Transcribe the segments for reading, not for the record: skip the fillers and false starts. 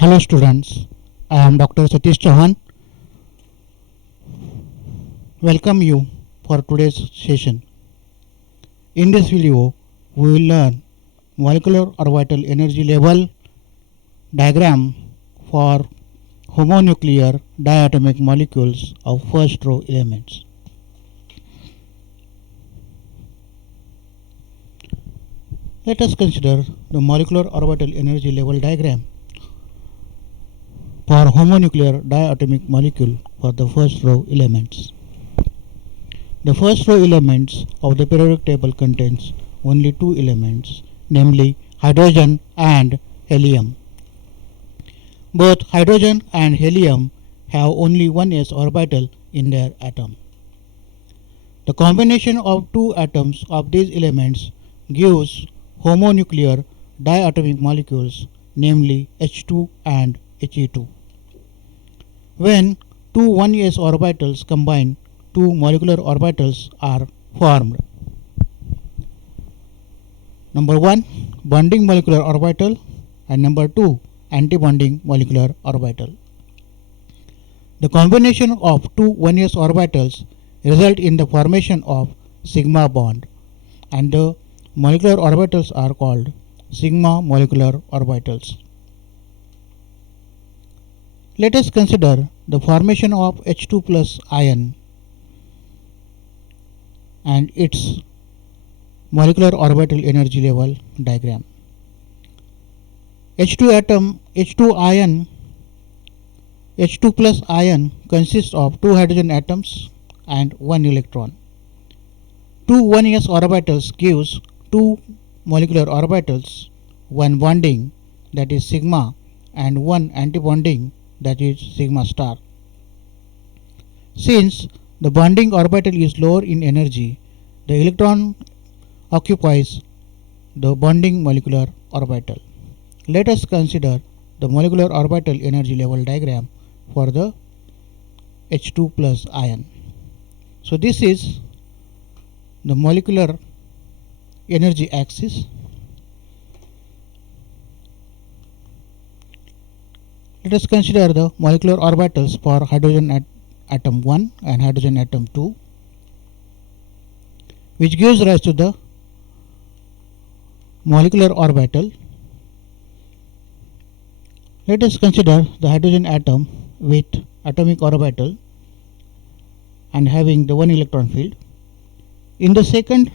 Hello students, I am Dr. Satish Chauhan. Welcome you for today's session. In this video, we will learn molecular orbital energy level diagram for homonuclear diatomic molecules of first row elements. Let us consider the molecular orbital energy level diagram for homonuclear diatomic molecule for the first row elements. The first row elements of the periodic table contains only two elements, namely hydrogen and helium. Both hydrogen and helium have only one s orbital in their atom. The combination of two atoms of these elements gives homonuclear diatomic molecules, namely H2 and He2. When two 1s orbitals combine, two molecular orbitals are formed. Number 1, bonding molecular orbital, and number 2, antibonding molecular orbital. The combination of two 1s orbitals result in the formation of sigma bond, and the molecular orbitals are called sigma molecular orbitals. Let us consider the formation of H2 plus ion and its molecular orbital energy level diagram. H2 plus ion consists of two hydrogen atoms and one electron. Two 1s orbitals gives two molecular orbitals, one bonding, that is sigma, and one antibonding, that is sigma star. Since the bonding orbital is lower in energy, the electron occupies the bonding molecular orbital. Let us consider the molecular orbital energy level diagram for the H2 plus ion. So this is the molecular energy axis. Let us consider the molecular orbitals for hydrogen atom 1 and hydrogen atom 2, which gives rise to the molecular orbital. Let us consider the hydrogen atom with atomic orbital and having the one electron field. In the second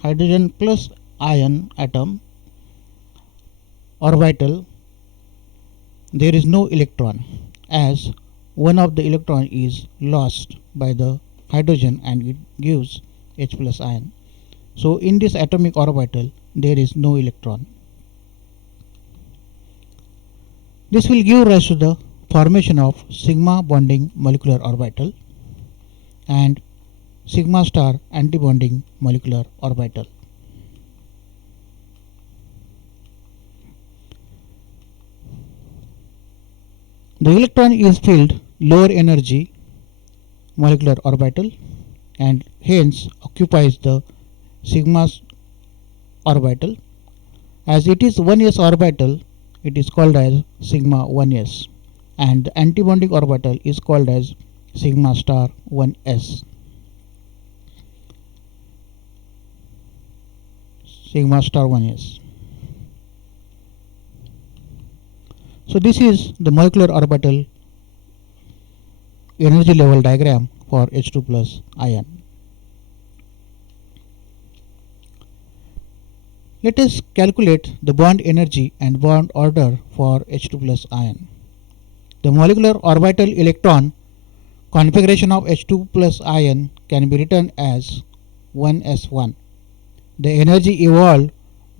hydrogen plus ion atom orbital, there is no electron, as one of the electron is lost by the hydrogen and it gives H plus ion. So in this atomic orbital there is no electron. This will give rise to the formation of sigma bonding molecular orbital and sigma star antibonding molecular orbital. The electron is filled lower energy molecular orbital and hence occupies the sigma orbital. As it is 1s orbital, it is called as sigma 1s, and the antibonding orbital is called as sigma star 1s. Sigma star 1s. So this is the molecular orbital energy level diagram for H2 plus ion. Let us calculate the bond energy and bond order for H2 plus ion. The molecular orbital electron configuration of H2 plus ion can be written as 1s1. The energy evolved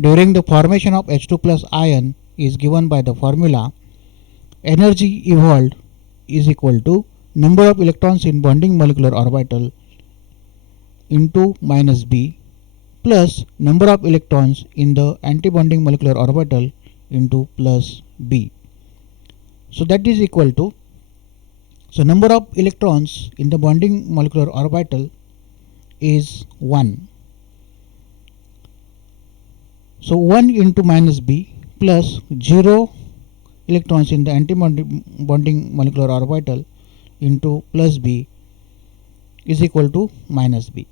during the formation of H2 plus ion is given by the formula energy evolved is equal to number of electrons in bonding molecular orbital into minus b plus number of electrons in the antibonding molecular orbital into plus b. So that is equal to, so number of electrons in the bonding molecular orbital is 1. So 1 into minus b plus 0 electrons in the anti-bonding molecular orbital into plus B is equal to minus B.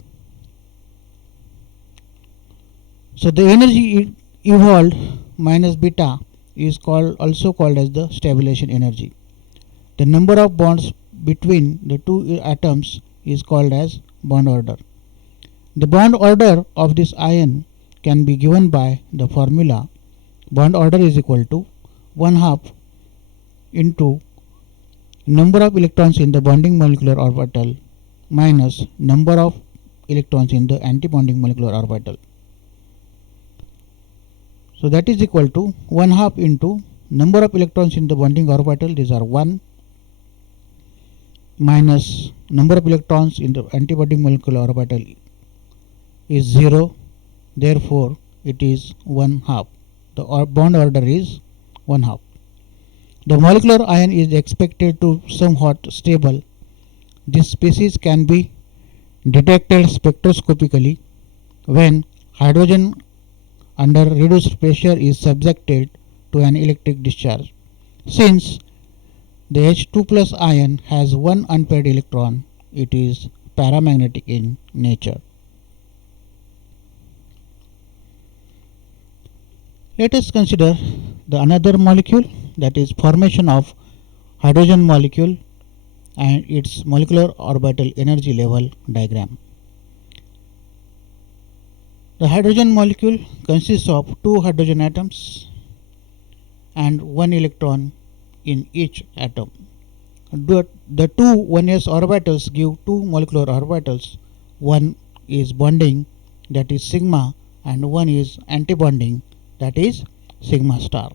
So the energy evolved minus beta is also called as the stabilization energy. The number of bonds between the two atoms is called as bond order. The bond order of this ion can be given by the formula bond order is equal to 1/2 into number of electrons in the bonding molecular orbital minus number of electrons in the anti-bonding molecular orbital. So that is equal to 1/2 into number of electrons in the bonding orbital, these are 1, minus number of electrons in the anti-bonding molecular orbital is 0, therefore it is 1/2. The bond order is 1/2. The molecular ion is expected to somewhat stable. This species can be detected spectroscopically when hydrogen under reduced pressure is subjected to an electric discharge. Since the H2 plus ion has one unpaired electron, it is paramagnetic in nature. Let us consider the another molecule, that is formation of hydrogen molecule and its molecular orbital energy level diagram. The hydrogen molecule consists of two hydrogen atoms and one electron in each atom. The two 1s orbitals give two molecular orbitals. One is bonding, that is sigma, and one is anti-bonding, that is sigma star.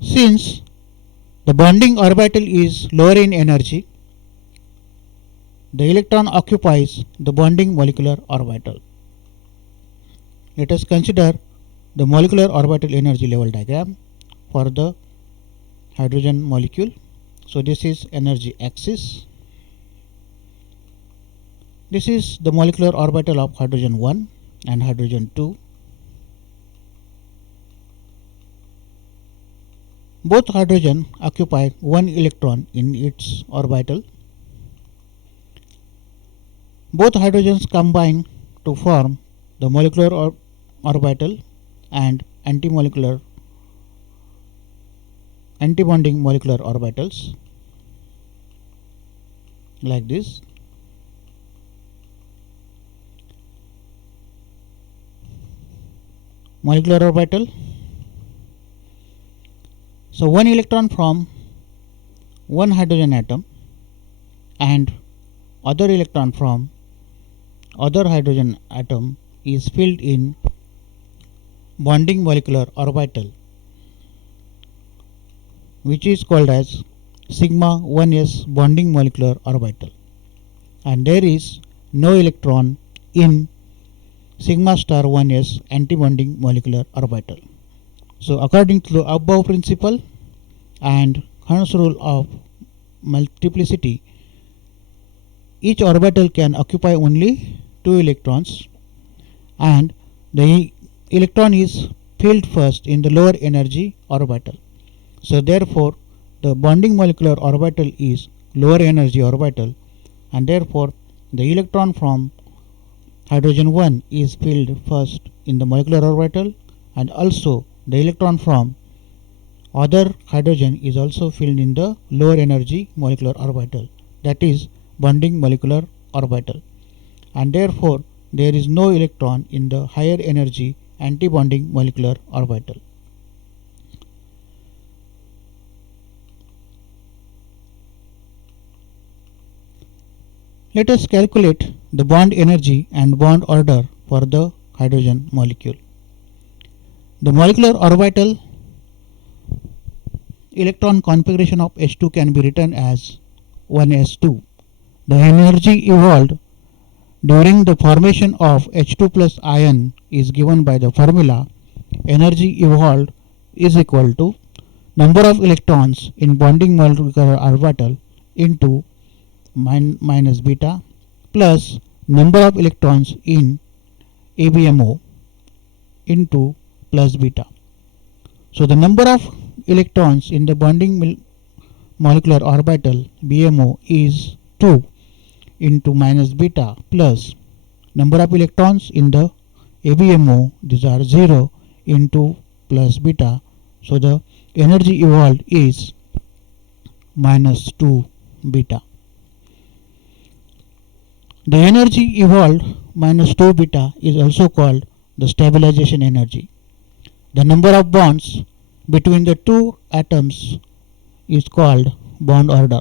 Since the bonding orbital is lower in energy, the electron occupies the bonding molecular orbital. Let us consider the molecular orbital energy level diagram for the hydrogen molecule. So this is energy axis. This is the molecular orbital of hydrogen 1 and hydrogen 2. Both hydrogen occupy one electron in its orbital. Both hydrogens combine to form the molecular orbital and anti-bonding molecular orbitals like this. Molecular orbital. So one electron from one hydrogen atom and other electron from other hydrogen atom is filled in bonding molecular orbital, which is called as sigma 1s bonding molecular orbital, and there is no electron in sigma star 1s anti-bonding molecular orbital. So according to the above principle and Hund's rule of multiplicity, each orbital can occupy only two electrons and the electron is filled first in the lower energy orbital. So therefore the bonding molecular orbital is lower energy orbital, and therefore the electron from hydrogen 1 is filled first in the molecular orbital, and also the electron from other hydrogen is also filled in the lower energy molecular orbital, that is bonding molecular orbital, and therefore there is no electron in the higher energy anti-bonding molecular orbital. Let us calculate the bond energy and bond order for the hydrogen molecule. The molecular orbital electron configuration of H2 can be written as 1s2. The energy evolved during the formation of H2 plus ion is given by the formula energy evolved is equal to number of electrons in bonding molecular orbital into minus beta plus number of electrons in ABMO into plus beta. So the number of electrons in the bonding molecular orbital BMO is 2 into minus beta plus number of electrons in the ABMO, these are 0 into plus beta. So the energy evolved is minus 2 beta. The energy evolved minus 2 beta is also called the stabilization energy. The number of bonds between the two atoms is called bond order.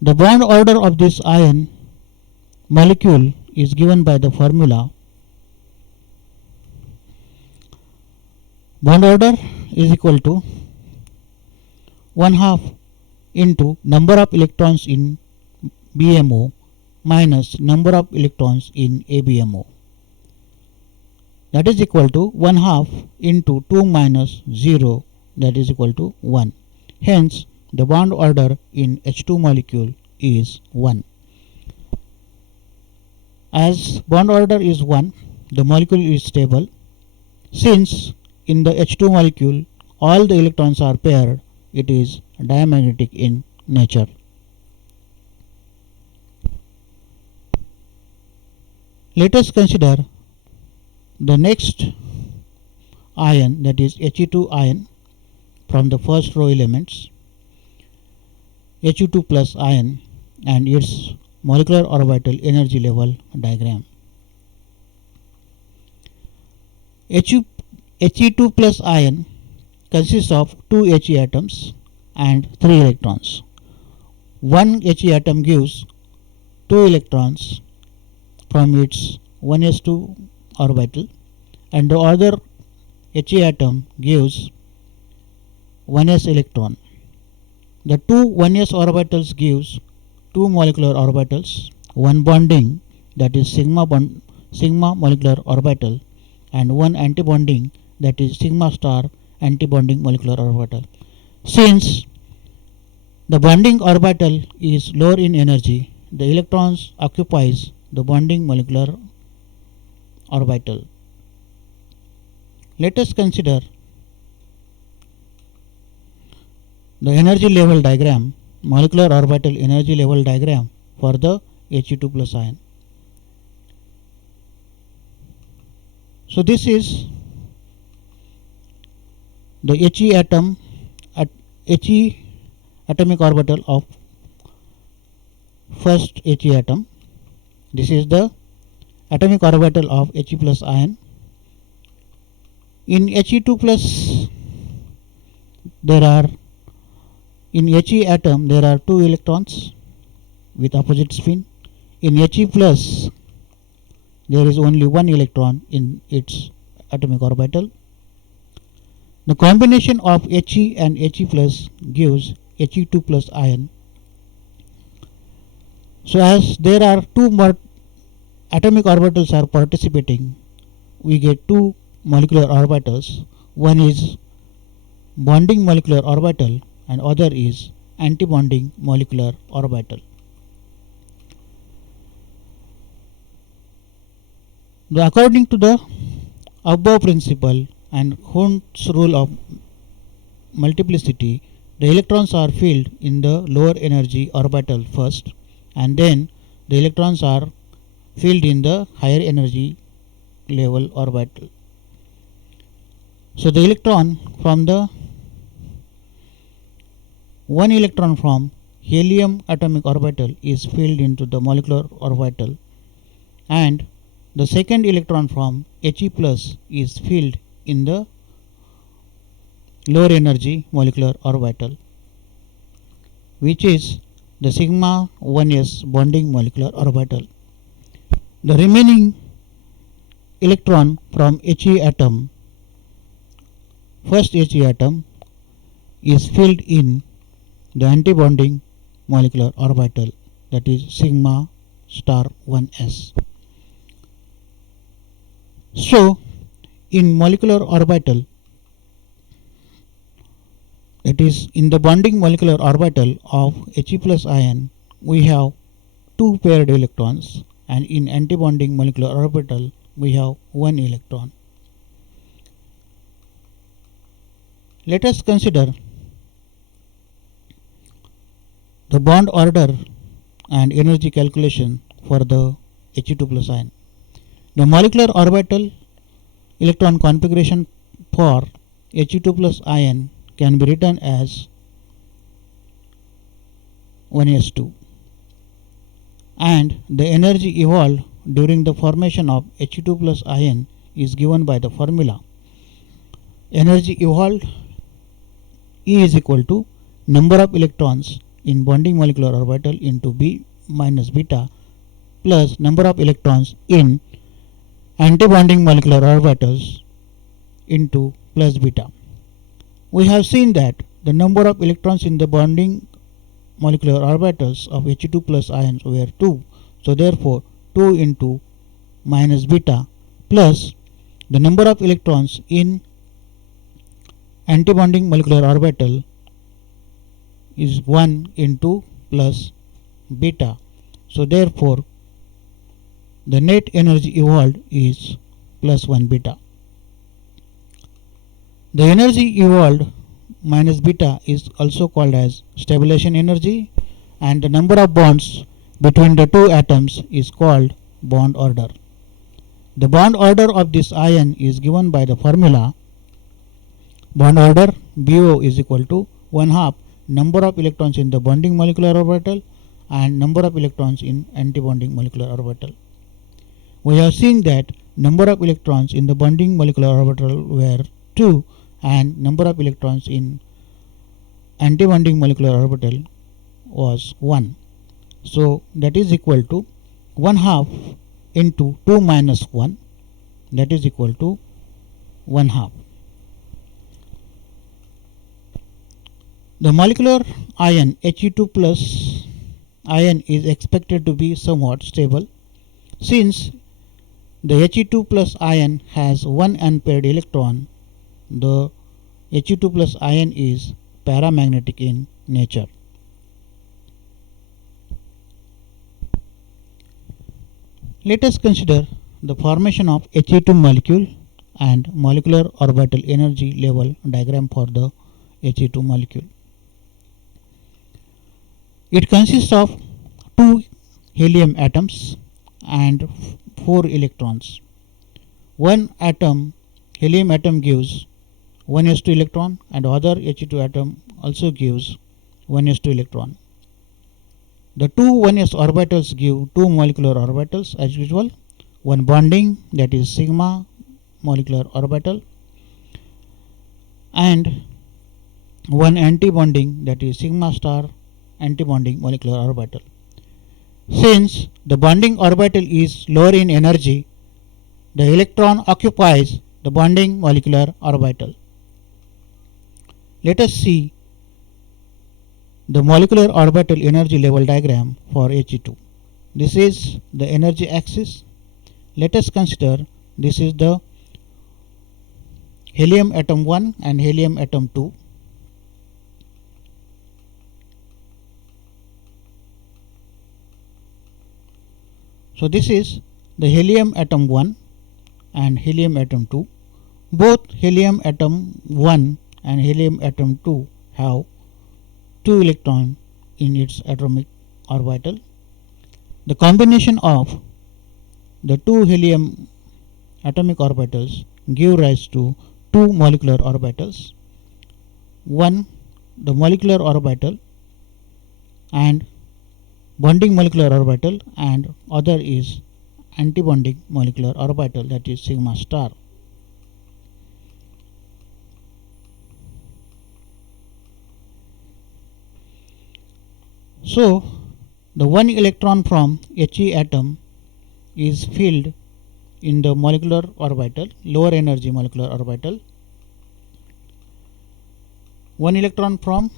The bond order of this ion molecule is given by the formula. Bond order is equal to 1/2 into number of electrons in BMO minus number of electrons in ABMO. That is equal to 1/2 into 2 minus 0, that is equal to 1. Hence, the bond order in H2 molecule is 1. As bond order is 1, the molecule is stable. Since in the H2 molecule all the electrons are paired, it is diamagnetic in nature. Let us consider the next ion, that is He2 ion from the first row elements, He2 plus ion, and its molecular orbital energy level diagram. He2 plus ion consists of 2 He atoms and 3 electrons. One He atom gives 2 electrons from its 1s2 orbital, and the other He atom gives 1s electron. The two 1s orbitals gives 2 molecular orbitals, one bonding, that is sigma molecular orbital, and one antibonding, that is sigma star antibonding molecular orbital. Since the bonding orbital is lower in energy, the electrons occupies the bonding molecular orbital. Let us consider the energy level diagram, molecular orbital energy level diagram for the He2 plus ion. So this is the He atom He atomic orbital of first He atom. This is the atomic orbital of He plus ion. In He2 plus in He atom there are 2 electrons with opposite spin. In He plus there is only 1 electron in its atomic orbital. The combination of He and He plus gives He2 plus ion. So as there are 2 more atomic orbitals are participating, we get 2 molecular orbitals. One is bonding molecular orbital and other is antibonding molecular orbital. According to the above principle and Hund's rule of multiplicity, the electrons are filled in the lower energy orbital first, and then the electrons are filled in the higher energy level orbital. So the electron from the one electron from helium atomic orbital is filled into the molecular orbital, and the second electron from He plus is filled in the lower energy molecular orbital, which is the sigma 1s bonding molecular orbital. The remaining electron from He atom, first He atom, is filled in the antibonding molecular orbital, that is sigma star 1s. So in molecular orbital, that is in the bonding molecular orbital of He plus ion, we have 2 paired electrons, and in antibonding molecular orbital we have 1 electron. Let us consider the bond order and energy calculation for the He2 plus ion. The molecular orbital electron configuration for He2 plus ion can be written as 1s2, and the energy evolved during the formation of He2 plus ion is given by the formula energy evolved E is equal to number of electrons in bonding molecular orbital into B minus beta plus number of electrons in antibonding molecular orbitals into plus beta. We have seen that the number of electrons in the bonding molecular orbitals of He2 plus ions were 2. So therefore 2 into minus beta plus the number of electrons in antibonding molecular orbital is 1 into plus beta. So therefore the net energy evolved is plus 1 beta. The energy evolved minus beta is also called as stabilization energy, and the number of bonds between the two atoms is called bond order. The bond order of this ion is given by the formula bond order BO is equal to 1/2 number of electrons in the bonding molecular orbital and number of electrons in antibonding molecular orbital. We have seen that number of electrons in the bonding molecular orbital were 2 and number of electrons in antibonding molecular orbital was 1. So that is equal to 1/2 into 2 minus 1, that is equal to 1/2. The molecular ion He2 plus ion is expected to be somewhat stable since the He2 plus ion has one unpaired electron. The He2 plus ion is paramagnetic in nature. Let us consider the formation of He2 molecule and molecular orbital energy level diagram for the He2 molecule. It consists of 2 helium atoms and 4 electrons. One helium atom gives 1s2 electron and other He2 atom also gives 1s2 electron. The two 1s orbitals give 2 molecular orbitals as usual, one bonding, that is sigma molecular orbital, and one anti-bonding, that is sigma star antibonding molecular orbital. Since the bonding orbital is lower in energy, the electron occupies the bonding molecular orbital. Let us see the molecular orbital energy level diagram for He2. This is the energy axis. Let us consider this is the helium atom 1 and helium atom 2. So this is the helium atom 1 and helium atom 2. Both helium atom 1 and helium atom 2 have 2 electrons in its atomic orbital. The combination of the 2 helium atomic orbitals give rise to 2 molecular orbitals. One, the molecular orbital and bonding molecular orbital, and other is antibonding molecular orbital, that is sigma star. So the one electron from He atom is filled in the molecular orbital, lower energy molecular orbital. One electron from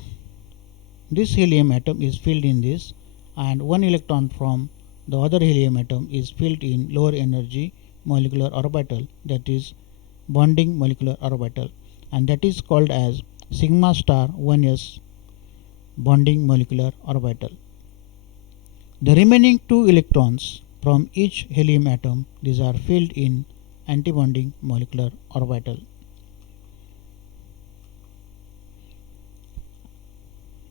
this helium atom is filled in this, and one electron from the other helium atom is filled in lower energy molecular orbital, that is bonding molecular orbital, and that is called as sigma star 1s bonding molecular orbital. The remaining 2 electrons from each helium atom, these are filled in antibonding molecular orbital.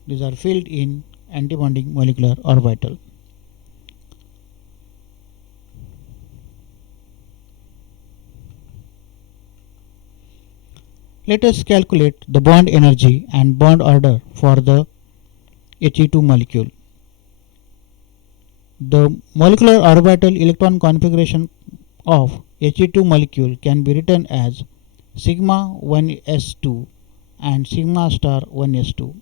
these are filled in antibonding molecular orbital. Let us calculate the bond energy and bond order for the He2 molecule. The molecular orbital electron configuration of He2 molecule can be written as sigma 1s2 and sigma star 1s2.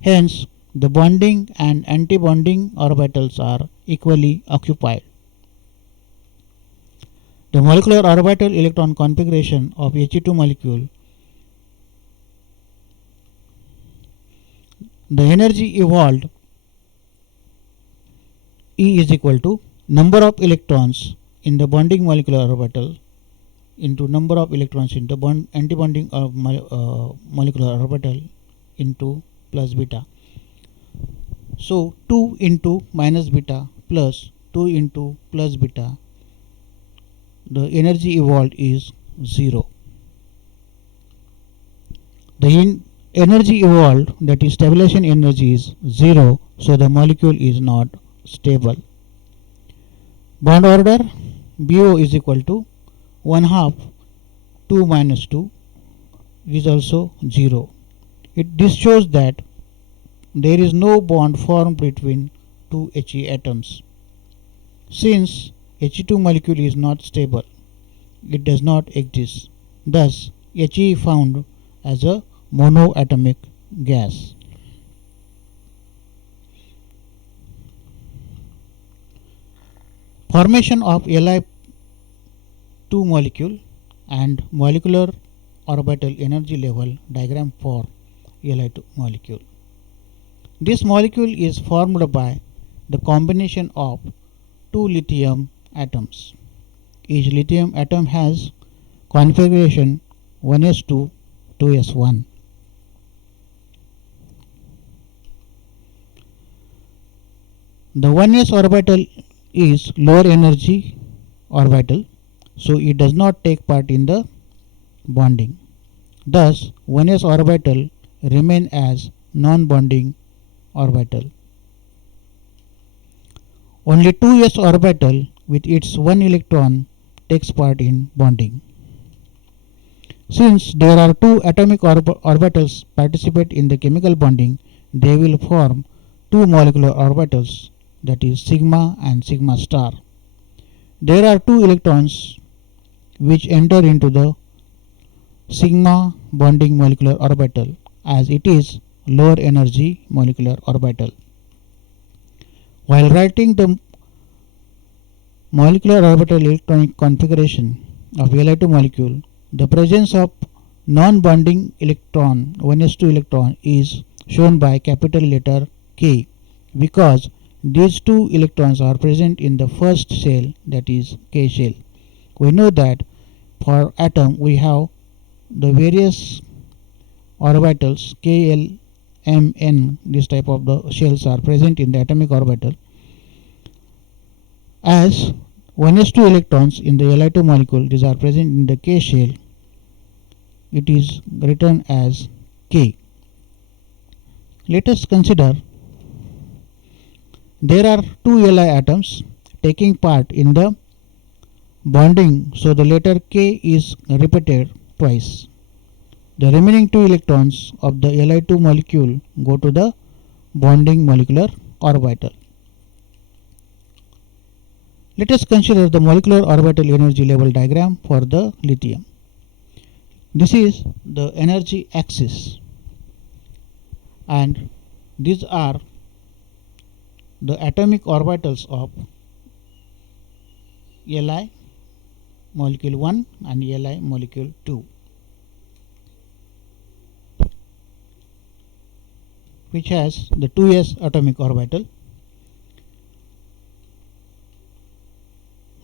Hence, the bonding and antibonding orbitals are equally occupied. The molecular orbital electron configuration of He2 molecule, the energy evolved E is equal to number of electrons in the bonding molecular orbital into number of electrons in the antibonding molecular orbital into plus beta. So 2 into minus beta plus 2 into plus beta, the energy evolved is 0. The energy evolved, that is stabilization energy, is 0, so the molecule is not stable. Bond order BO is equal to 1 half 2 minus 2 is also 0. This shows that there is no bond formed between two He atoms. Since He2 molecule is not stable, it does not exist. Thus, He found as a monoatomic gas. Formation of Li2 molecule and molecular orbital energy level diagram for Li2 molecule. This molecule is formed by the combination of two lithium atoms. Each lithium atom has configuration 1s2, 2s1. The 1s orbital is lower energy orbital, so it does not take part in the bonding. Thus, 1s orbital remain as non-bonding orbital. Only 2s orbital with its 1 electron takes part in bonding. Since there are two atomic orbitals participate in the chemical bonding, they will form two molecular orbitals, that is sigma and sigma star. There are two electrons which enter into the sigma bonding molecular orbital, as it is lower energy molecular orbital. While writing the molecular orbital electronic configuration of Li2 molecule, the presence of non-bonding electron 1s2 electron is shown by capital letter K, because these two electrons are present in the first shell, that is K shell. We know that for atom we have the various orbitals K, L, M, N. This type of the shells are present in the atomic orbital. As 1s2 electrons in the Li2 molecule, these are present in the K shell, it is written as K. Let us consider there are two Li atoms taking part in the bonding, so the letter K is repeated twice. The remaining two electrons of the Li2 molecule go to the bonding molecular orbital. Let us consider the molecular orbital energy level diagram for the lithium. This is the energy axis, and these are the atomic orbitals of Li molecule 1 and Li molecule 2, which has the 2s atomic orbital.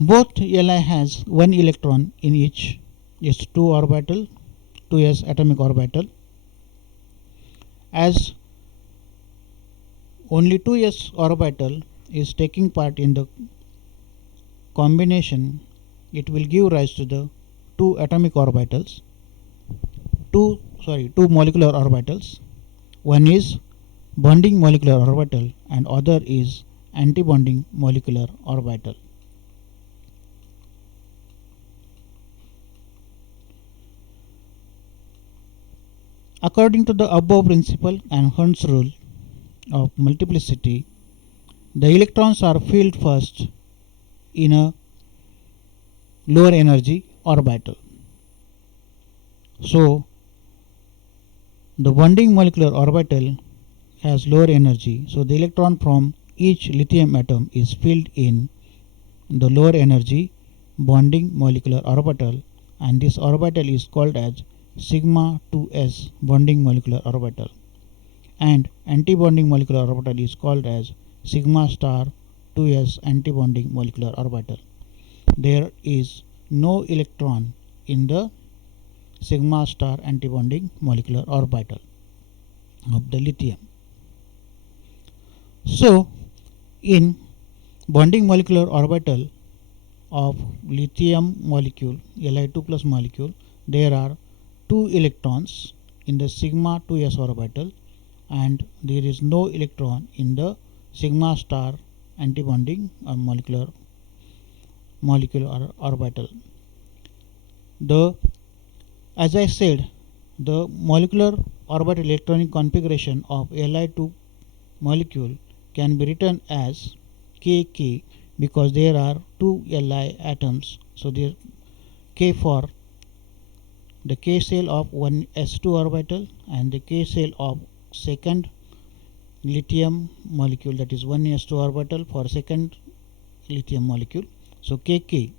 Both Li has one electron in each s2 orbital, 2s atomic orbital. As only 2s orbital is taking part in the combination, it will give rise to the two atomic orbitals, two molecular orbitals. One is bonding molecular orbital and other is antibonding molecular orbital. According to the above principle and Hund's rule of multiplicity, the electrons are filled first in a lower energy orbital. So, the bonding molecular orbital has lower energy, so the electron from each lithium atom is filled in the lower energy bonding molecular orbital, and this orbital is called as sigma 2s bonding molecular orbital, and antibonding molecular orbital is called as sigma star 2s antibonding molecular orbital. There is no electron in the sigma star antibonding molecular orbital of the lithium. So, in bonding molecular orbital of lithium molecule, Li2 plus molecule, there are 2 electrons in the sigma 2s orbital, and there is no electron in the sigma star antibonding molecular orbital. As I said, the molecular orbital electronic configuration of Li2 molecule can be written as Kk because there are 2 Li atoms. So there K for the K cell of one s2 orbital and the K cell of second lithium molecule, that is one s2 orbital for second lithium molecule. So Kk,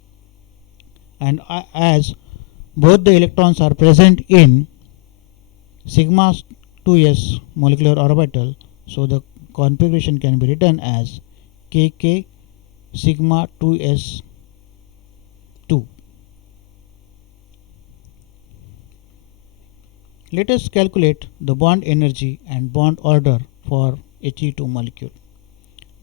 and as both the electrons are present in sigma 2s molecular orbital, so the configuration can be written as Kk sigma 2s 2. Let us calculate the bond energy and bond order for He2 molecule.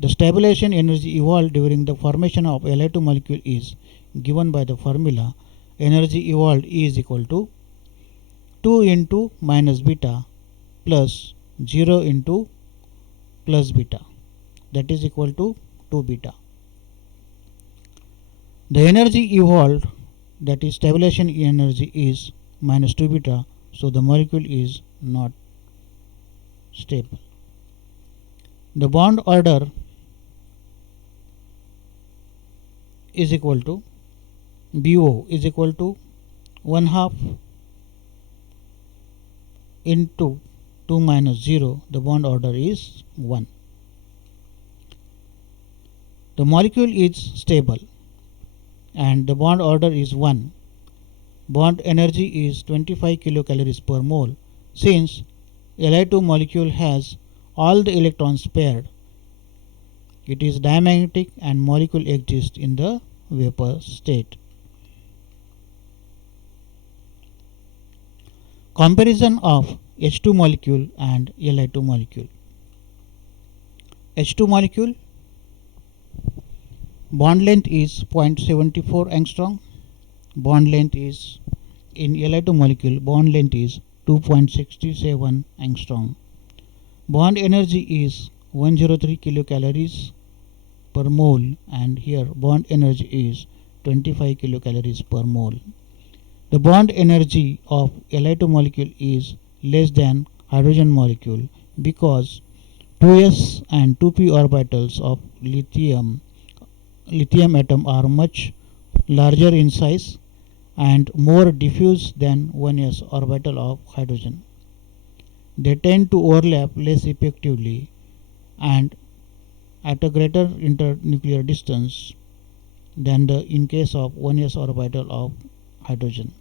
The stabilization energy evolved during the formation of Li2 molecule is given by the formula energy evolved E is equal to 2 into minus beta plus 0 into plus beta, that is equal to 2 beta. The energy evolved, that is stabilization energy, is minus 2 beta, so the molecule is not stable. The bond order is equal to BO is equal to 1/2 into 2 minus 0, the bond order is 1. The molecule is stable and the bond order is 1. Bond energy is 25 kilocalories per mole. Since Li2 molecule has all the electrons paired, it is diamagnetic and molecule exists in the vapor state. Comparison of H2 molecule and Li2 molecule. H2 molecule bond length is 0.74 angstrom. Bond length is in Li2 molecule bond length is 2.67 angstrom. Bond energy is 103 kilocalories per mole, and here bond energy is 25 kilocalories per mole. The bond energy of Li2 molecule is less than hydrogen molecule because 2s and 2p orbitals of lithium atom are much larger in size and more diffuse than 1s orbital of hydrogen. They tend to overlap less effectively and at a greater internuclear distance than in case of 1s orbital of hydrogen.